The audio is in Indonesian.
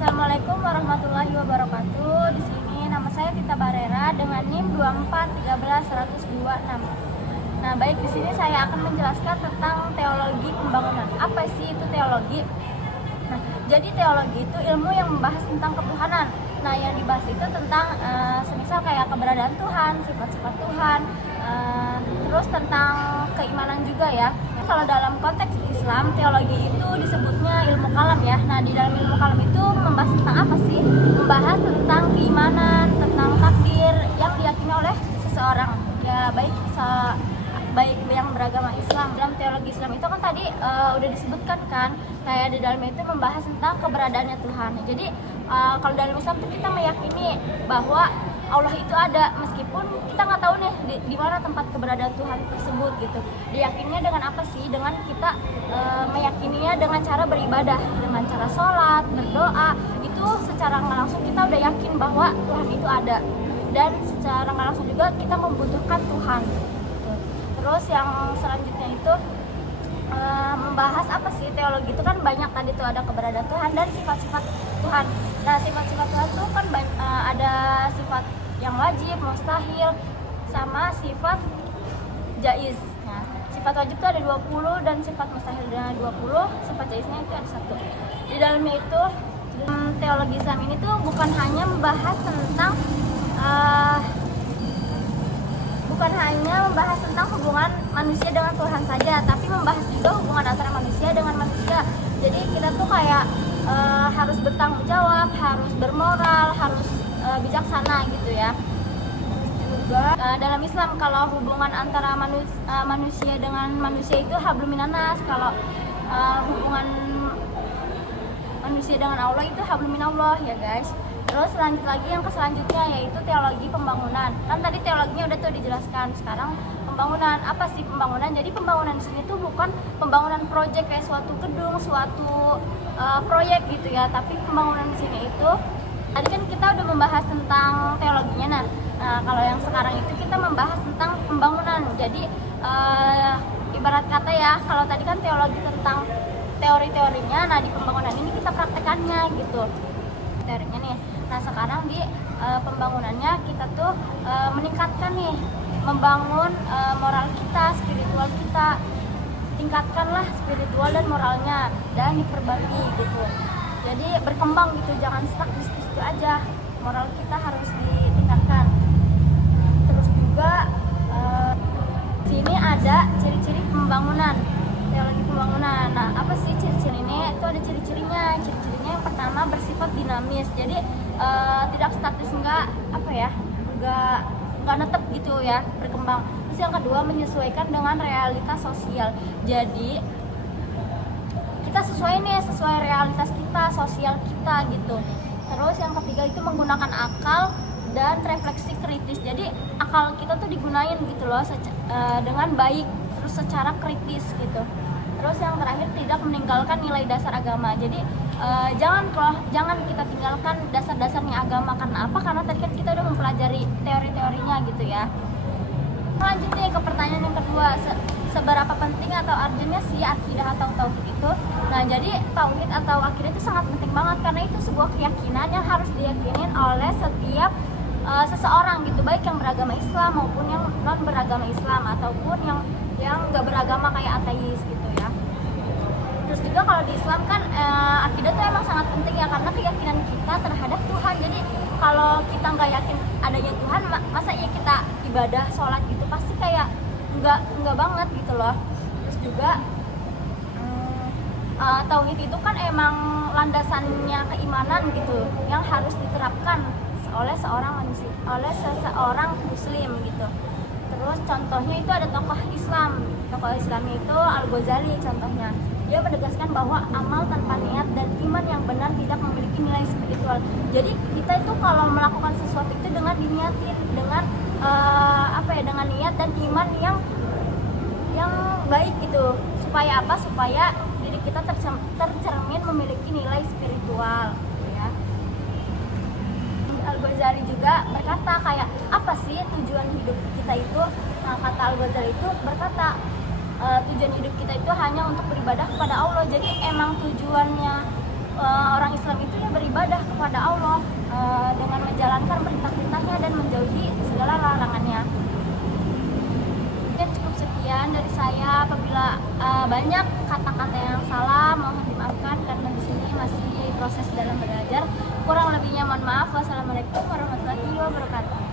Assalamualaikum warahmatullahi wabarakatuh. Di sini nama saya Tita Barera dengan NIM 2413126. Nah, baik, di sini saya akan menjelaskan tentang teologi pembangunan. Apa sih itu teologi? Nah, jadi teologi itu ilmu yang membahas tentang ketuhanan. Nah, yang dibahas itu tentang semisal kayak keberadaan Tuhan, sifat-sifat Tuhan, terus tentang keimanan juga ya. Kalau dalam konteks Islam, teologi itu disebutnya ilmu kalam ya. Nah, di dalam ilmu kalam itu membahas tentang apa sih? Membahas tentang keimanan, tentang takdir yang diyakini oleh seseorang. Ya, baik yang beragama Islam. Dalam teologi Islam itu kan tadi udah disebutkan kan, kayak di dalamnya itu membahas tentang keberadaannya Tuhan. Jadi kalau dalam Islam itu kita meyakini bahwa Allah itu ada, meskipun kita nggak tahu nih di mana tempat keberadaan Tuhan tersebut gitu. Diyakininya dengan apa sih? Dengan kita meyakininya dengan cara beribadah, dengan cara sholat, berdoa. Itu secara nggak langsung kita udah yakin bahwa Tuhan itu ada, dan secara nggak langsung juga kita membutuhkan Tuhan. Terus yang selanjutnya itu membahas apa sih teologi itu kan banyak, tadi tuh ada keberadaan Tuhan dan sifat-sifat Tuhan. Nah, sifat-sifat Tuhan tuh kan ada sifat yang wajib, mustahil, sama sifat jaiz. Nah, sifat wajib itu ada 20 dan sifat mustahil ada 20, sifat jaiznya itu ada 1. Di dalamnya itu teologi Islam ini tuh bukan hanya membahas tentang hubungan manusia dengan Tuhan saja, tapi membahas juga hubungan antara manusia dengan manusia. Jadi kita tuh kayak harus bertanggung jawab, harus bermoral, harus bijaksana gitu ya. Juga dalam Islam kalau hubungan antara manusia dengan manusia itu hablum minanas, kalau hubungan manusia dengan Allah itu hablum minallah ya guys. Terus lanjut lagi yang selanjutnya yaitu teologi pembangunan. Kan tadi teologinya udah tuh dijelaskan. Sekarang pembangunan. Apa sih pembangunan? Jadi pembangunan di sini tuh bukan pembangunan proyek kayak suatu gedung, suatu proyek gitu ya. Tapi pembangunan di sini itu tadi kan kita udah membahas tentang teologinya. Nah, kalau yang sekarang itu kita membahas tentang pembangunan. Jadi ibarat kata ya, kalau tadi kan teologi tentang teori-teorinya, nah di pembangunan ini kita praktekannya gitu. Teorinya nih. Nah, sekarang di pembangunannya kita tuh meningkatkan nih, membangun moral kita, spiritual kita, tingkatkanlah spiritual dan moralnya dan diperbaiki gitu. Jadi berkembang gitu, jangan stuck di situ aja, moral kita harus ditingkatkan. Terus juga sini ada ciri-ciri pembangunan, teologi pembangunan. Nah, apa sih ciri-ciri ini? Itu ada ciri-cirinya. Ciri-cirinya yang pertama bersifat dinamis. Jadi tidak statis, enggak netep gitu ya, berkembang. Terus yang kedua menyesuaikan dengan realitas sosial. Jadi kita sesuai realitas kita, sosial kita gitu. Terus yang ketiga itu menggunakan akal dan refleksi kritis. Jadi akal kita tuh digunain gitu loh dengan baik, terus secara kritis gitu. Terus yang terakhir tidak meninggalkan nilai dasar agama. Jadi jangan kita tinggalkan dasar-dasarnya agama. Karena apa? Karena tadi kan kita udah mempelajari teori-teorinya gitu ya. Lanjutnya ke pertanyaan yang kedua, seberapa penting atau urgentnya sih akidah atau tauhid itu? Nah, jadi tauhid atau akidah itu sangat penting banget karena itu sebuah keyakinan yang harus diyakinin oleh setiap seseorang gitu, baik yang beragama Islam maupun yang non beragama Islam ataupun yang nggak beragama kayak ateis gitu ya. Terus juga kalau di Islam kan akidah itu emang sangat penting ya, karena keyakinan kita terhadap Tuhan. Jadi kalau kita nggak yakin adanya Tuhan, masa ya kita ibadah sholat gitu, pasti kayak nggak banget gitu loh. Terus juga tauhid itu kan emang landasannya keimanan gitu, yang harus diterapkan oleh seseorang muslim gitu. Terus contohnya itu ada tokoh Islam itu Al-Ghazali contohnya. Dia menegaskan bahwa amal tanpa niat dan iman yang benar tidak memiliki nilai spiritual. Jadi kita itu kalau melakukan sesuatu itu dengan diniatin, dengan dengan niat dan iman yang baik gitu. Supaya apa? Supaya diri kita tercermin memiliki nilai spiritual gitu ya. Al-Ghazali juga berkata kayak apa sih tujuan hidup kita itu? Nah, kata Al-Ghazali itu berkata tujuan hidup kita itu hanya untuk beribadah kepada Allah. Jadi emang tujuannya orang Islam itu ya beribadah banyak kata-kata yang salah, mohon dimaafkan karena di sini masih proses dalam belajar. Kurang lebihnya mohon maaf. Wassalamualaikum warahmatullahi wabarakatuh.